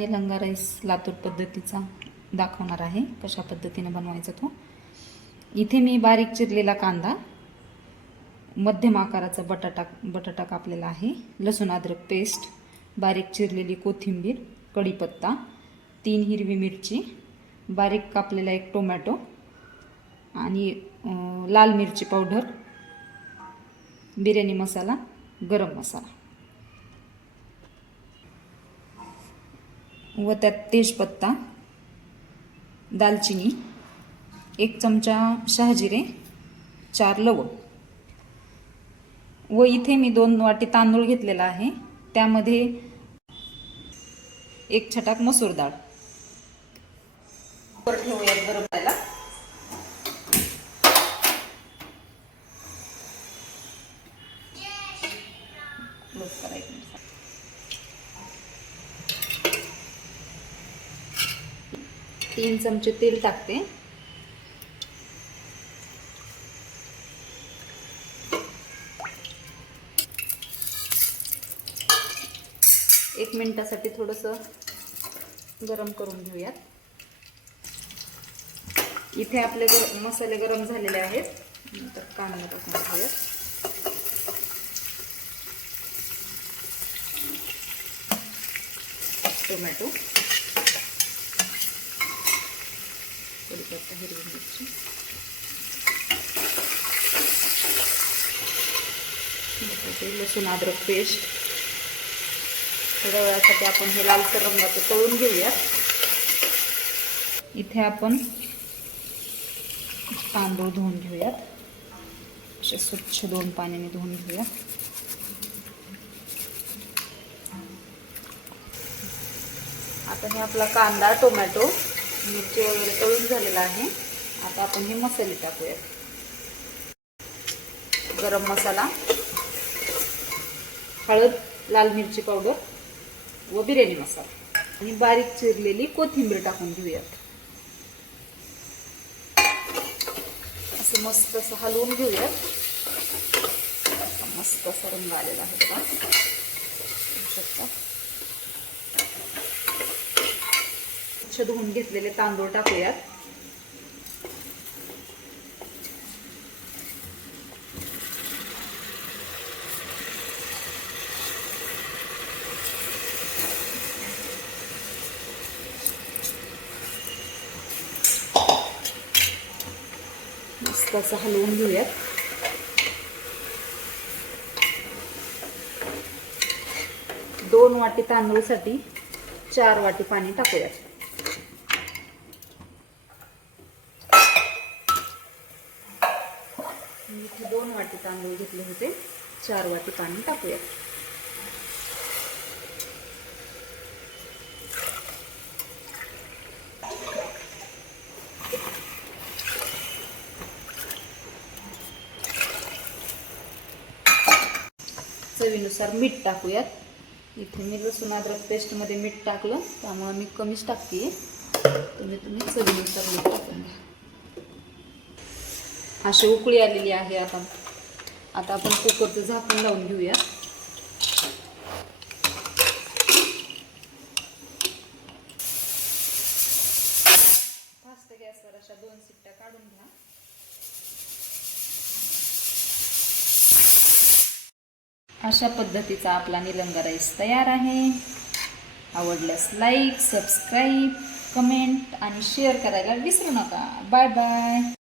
Nilanga rice Latur पद्धतीचा दाखवणार आहे, कशा पद्धतीने बनवायचा तो। इथे मी बारीक चिरलेला कांदा, मध्यम आकाराचा बटाटा कापलेला आहे, लसूण अद्रक पेस्ट, बारीक चिरलेली कोथिंबीर, कढीपत्ता, 3 हिरवी मिरची, बारीक कापलेला 1 टोमॅटो आणि लाल मिरची पावडर, बिर्याणी मसाला, गरम मसाला व त्यात तेजपत्ता, दालचिनी, 1 चमचा शहाजिरे, 4 लवंग व इथे मी 2 वाटी तांदूळ घेतलेला आहे, त्यामध्ये 1 छटाक मसूर डाळ ठेवूयात गरम करायला। क्लोज करायचं। 3 चमचे तेल टाकते। एक मिनिटासाठी थोडंसं गरम करून घेऊयात। इथे आपले मसाले गरम झालेले आहेत, नंतर कांदा टाकून घेऊयात। टोमॅटो, कढीपत्ता, हिरवी मिरची, लसूण अद्रक पेस्ट। थोड्या वेळासाठी आपण हे लालसर रंगाचं तळून घेऊयात। इथे आपण तांदूळ धुवून घेऊयात, असे स्वच्छ 2 पाण्याने धुवून घेऊयात। आता हे आपला कांदा, टोमॅटो, मिरची वगैरे तळून झालेला आहे। आता आपण हे मसाले टाकूयात। गरम मसाला, हळद, लाल मिरची पावडर व बिर्याणी मसाला आणि बारीक चिरलेली कोथिंबीर टाकून घेऊयात। असं मस्त असं हलवून घेऊयात। मस्त असा रंग आलेला आहे बघा, स्वच्छ धुवून घेतलेले तांदूळ टाकूयात। मस्त असं हलवून घेऊयात। दोन वाटी तांदूळसाठी 4 वाटी पाणी टाकूयात। मी इथे 2 वाटी तांदूळ घेतले होते, 4 वाटी पाणी टाकूयात। चवीनुसार मीठ टाकूयात। इथे मी लसूण अद्रक पेस्ट मध्ये मीठ टाकलं, त्यामुळे मी कमीच टाकते। तुम्ही चवीनुसार मीठ टाकून घ्या। अशी उकळी आलेली आहे। आता आपण कुकरचं झाकण लावून घेऊया। फास्ट गॅसवर अशा 2 शिट्ट्या काढून घ्या। अशा पद्धतीचा आपला निलंगा राईस तयार आहे। आवडल्यास लाईक, सबस्क्राईब, कमेंट आणि शेअर करायला विसरू नका। Bye bye.